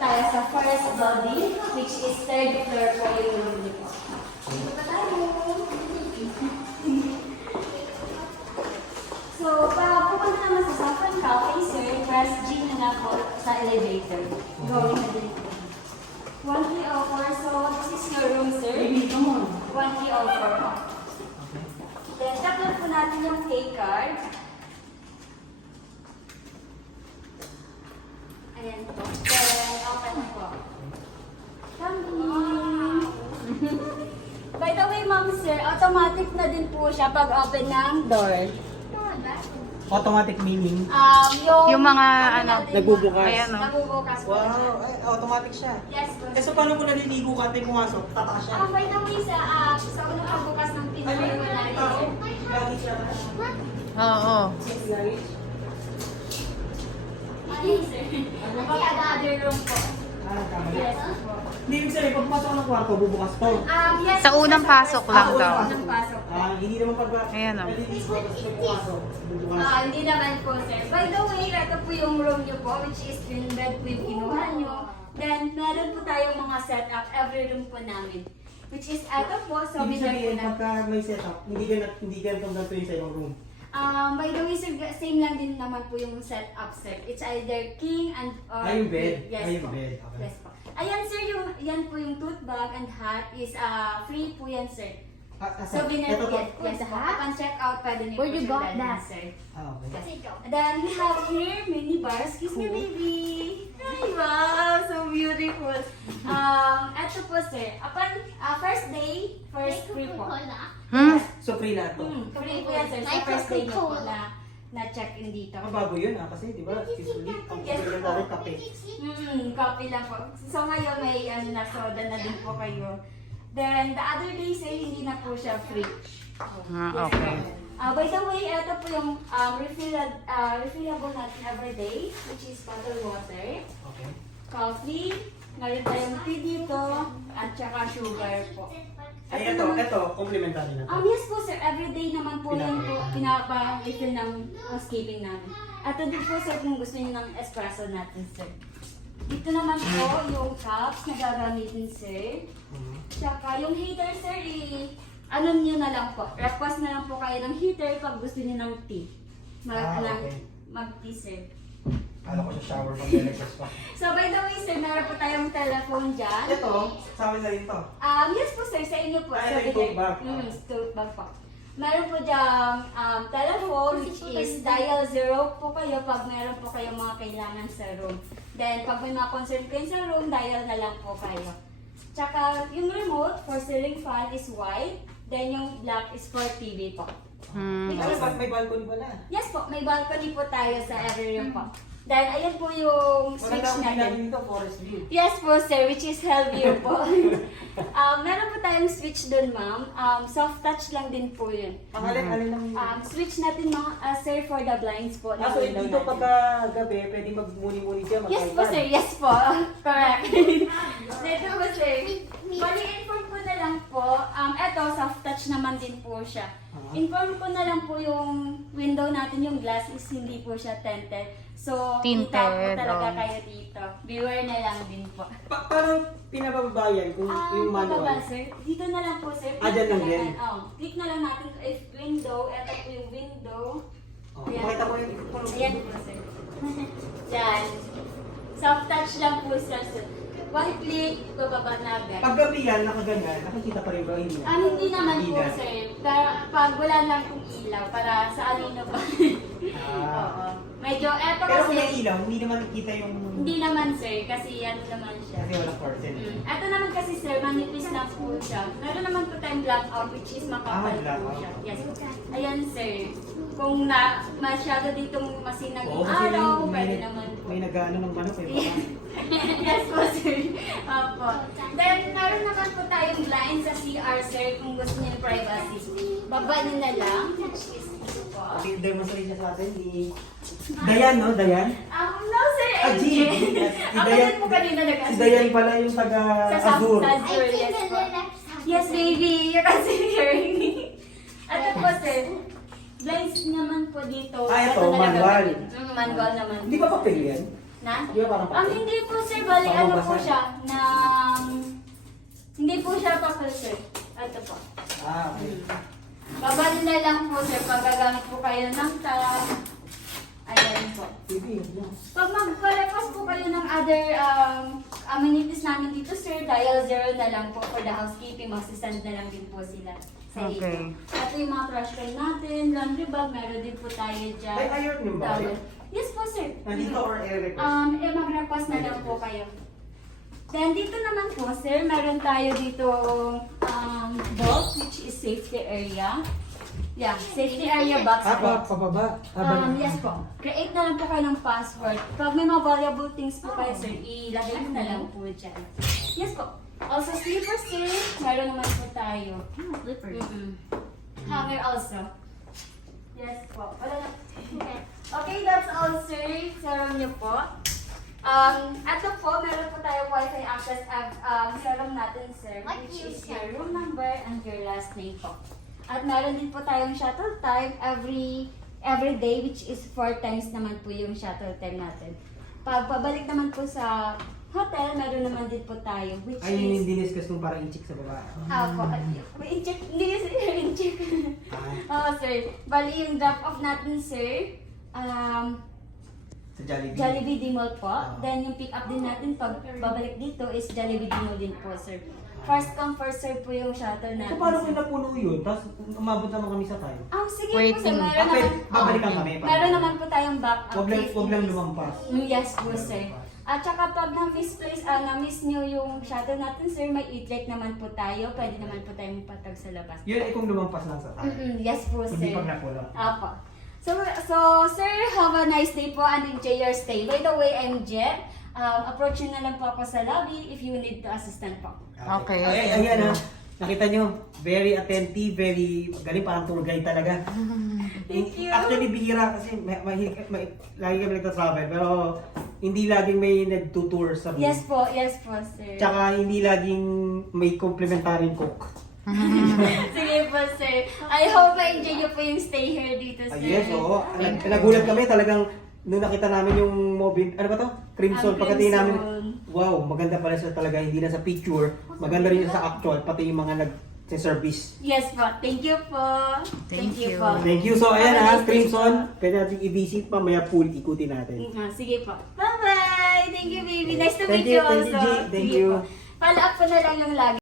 tayo sa first building, which is third floor po yung room nito. Dito pa tayo. So, para pupunta naman sa second cafe, sir, press G na lang po sa elevator. Going na din po. 1304, so this is your room, sir. 1304 po. Then, tap lang po natin yung pay card. Ayan po. Then, open po. Coming! By the way, ma'am, sir, automatic na din po siya pag open ng door. Automatic meaning? Yung mga ano, nagbubukas. Ayan, no? Nagbubukas po. Wow, ay, automatic siya. Yes, po. Eh, so paano kung naliligo ka at may pumasok? Tata siya. By the way, sa unang pagbukas ng pinto, wala rin, sir. Lagi siya. Oo. Ayun, sir. Pag-other room po. Yes, po. Hindi, ibig sabihin, pag pumasok ng kwarto, bubukas to. Yes, Sa po, unang sir, pasok first lang floor. daw. Unang pasok. Hindi naman pag Ayan, oh. naliligo at may pumasok, bubukas. Hindi naman po, sir. By the way, ito po yung room nyo po, which is twin bed po yung kinuha nyo. Then, meron po tayong mga setup every room po namin. Which is ito po, so Ibig sabihin, na. pagka may setup, hindi ka itong ganito yung sa ibang room. By the way, sir, same lang din naman po yung setup, sir. It's either king and or Yung bed? Yes, Yung po. bed. Okay. Yes po. Ayan, sir, yan po yung tote bag and hat is free po yan, sir. So, ito to? yes, upon check out, pwede niyo Where po you siya got dalhin, that? sir. Okay. Then we have here mini bar. Excuse me, baby. Hi, wow, so beautiful. Ito po, sir. Upon first day, first free po. So free lahat to? Free po yan, sir. Sa first day niyo po na-check-in dito. Bago yun kasi di ba, usually, ang pagkakas natin kape. Copy lang po. So ngayon may na soda na din po kayo. Then the other day, sir, hindi na po siya free. Okay. By the way, ito po yung refillable natin every day, which is bottled water, Okay. coffee, meron tayong tea dito, at saka sugar po. Ay, ito, complimentary na to. Yes po, sir. Every day naman po yan po, pinapa-refill ng housekeeping namin. Ito din po, sir, kung gusto niyo ng espresso natin, sir. Dito naman po yung cups na gagamitin, sir. Tsaka yung heater, sir, ano niyo na lang po. Request na lang po kayo ng heater pag gusto niyo ng tea. Okay. Mag-tea, sir. Kala ko sa shower pag nilagpas pa. So, by the way, sir, meron po tayong telephone dyan. Ito, sa amin na rin to. Yes po, sir, sa inyo po. Ito yung tote bag. Tote bag po. Meron po dyan telephone, which is dial 0 po kayo pag meron po kayong mga kailangan sa room. Then, pag may mga concern kayo sa room, dial na lang po kayo. Tsaka, yung remote for ceiling fan is white. Then, yung black is for TV po. May balcony pala. Yes po, may balcony po tayo sa every room po. Then, ayan po yung switch natin. Dito, forest view. Yes po, sir, which is Hellview po. Meron po tayong switch doon, ma'am. Soft touch lang din po yun. Alin lang. Switch natin, sir, for the blinds po. So dito pagka gabi, pwede magmuni-muni siya. Yes po, sir. Yes po. Correct. Dito po, sir. Bali-inform ko na lang po. Eto, soft touch naman din po siya. Inform ko na lang po yung window natin, yung glass is hindi po siya tinted. So, Tinted, kita po talaga kayo dito. Beware na lang din po. Paano pinababayan kung yung manual? Sir. Dito na lang po, sir. Dyan lang din? Click na lang natin if window. Ito po yung window. Ayan. Pakita ko yung Ayan po, sir. Yan. Soft touch lang po, sir. One click, bababa na agad. Pag gabi yan, nakaganyan, nakikita pa rin ba? Hindi na? Hindi naman po, Hindi na. sir. Pag wala lang kong ilaw, para sa anino ba? Oo. Medyo, eto Pero kung kasi, may ilaw, hindi naman kita yung... hindi naman, sir. Kasi ano naman siya. Kasi walang curtain. Ito naman kasi, sir, manipis lang po siya. Meron naman po tayong blackout, which is makapal po blackout. siya. Yes. Ayan, sir. Kung masyado ditong masinag yung kasi araw, may- pwede naman po. May nag-ano ng manok eh. baka. Yes po, sir. Opo. Then, meron naman po tayong line sa CR, sir, kung gusto niyo yung privacy. Baba niyo na lang, which is ito po. Kasi demonstrate niya sa atin ni... Dayan, no? Dayan? No, sir, G. MJ. Ako din po kanina Si nag-assume. Dayan pala yung taga Azure. Sa Azure, yes po. Yes, baby. You're considering me. Ito po, sir. Blinds naman po dito. Ito, na manual. Manual naman. Hindi ba papel yan? Na? Di ba parang papel? Hindi po sir, bali Parang ano po basahan. siya, hindi po siya papel sir. Ito po. Okay. Babali na lang po sir, pag gagamit po kayo ng tab. Ayan po. Sige, Pag magpa-request po kayo ng other amenities namin dito sir, dial 0 na lang po for the housekeeping, mag-send na lang din po sila sa inyo. Okay. Ito yung mga trash can natin, laundry bag, meron din po tayo dyan. May iron yung ba? Towel. Yes po sir. Nandito or i-request? Mag-request na lang po kayo. Then dito naman po sir, meron tayo dito box which is safety area. Yeah, safety area box po. Pababa. Yes po. Create na lang po kayo ng password. Pag may mga valuable things po kayo sir, ilagay na lang po dyan. Yes po. Also slippers sir, meron naman po tayo. Slippers. Hanger also. Yes po. Wala na. Okay, that's all sir. Serum niyo po. Ito po, meron po tayo Wi-Fi access serum natin sir, which is your room number and your last name po. At meron din po tayong shuttle time every day, which is 4 times naman po yung shuttle time natin. Pag pabalik naman po sa hotel, meron naman din po tayo, which Ay, yung is... diniscuss nung parang i-check sa baba. po, in-check, hindi kasi in-check. Ah, Sir. Bali yung drop off natin, sir. sa Jollibee. Jollibee D Mall po. Then yung pick up din natin pag babalik dito is Jollibee D Mall din po, sir. First come, first serve po yung shuttle natin. So, paano sir. kung napuno yun? Tapos umabot naman kami sa time. Sige po, sir. Waiting. Meron naman, Babalikan kami. meron naman po tayong back up. Huwag lang lumampas. Yes po, sir. At saka pag na-miss nyo yung shuttle natin, sir, may e-trek naman po tayo. Pwede naman po tayong patag sa labas. Yun ay kung lumampas lang sa time. Yes po, sir. Hindi pag napuno. Apo. So, sir, have a nice day po and enjoy your stay. By the way, I'm Jet. Approach nyo na lang po ako sa lobby if you need assistant po. Okay. Ay, ayan ha. Nakita nyo, very attentive, very galing, parang tour guide talaga. Thank you. Actually, bihira kasi lagi kami nagtatravel, pero hindi laging may nagtutour sa room. Yes po, sir. Tsaka hindi laging may complimentary cook. Sige po, sir. I hope ma-enjoy nyo po yung stay here dito, sir. Yes, oo. Nagulat kami talagang nung nakita namin yung mobile, ano ba to? Crimson. Pagkatingin namin, wow, maganda pala siya talaga. Hindi na sa picture, maganda rin siya sa actual, pati yung mga nag-service. Yes po. Thank you po. Thank you. po. Thank you. So, ayan Have a ha, nice day Crimson. po. Pwede natin i-visit pa, maya pool, ikutin natin. Sige po. Bye-bye! Thank you, baby. Nice to Thank meet you, you thank you, also. G. Thank Sige you. po. Follow up ko na lang yung lagi.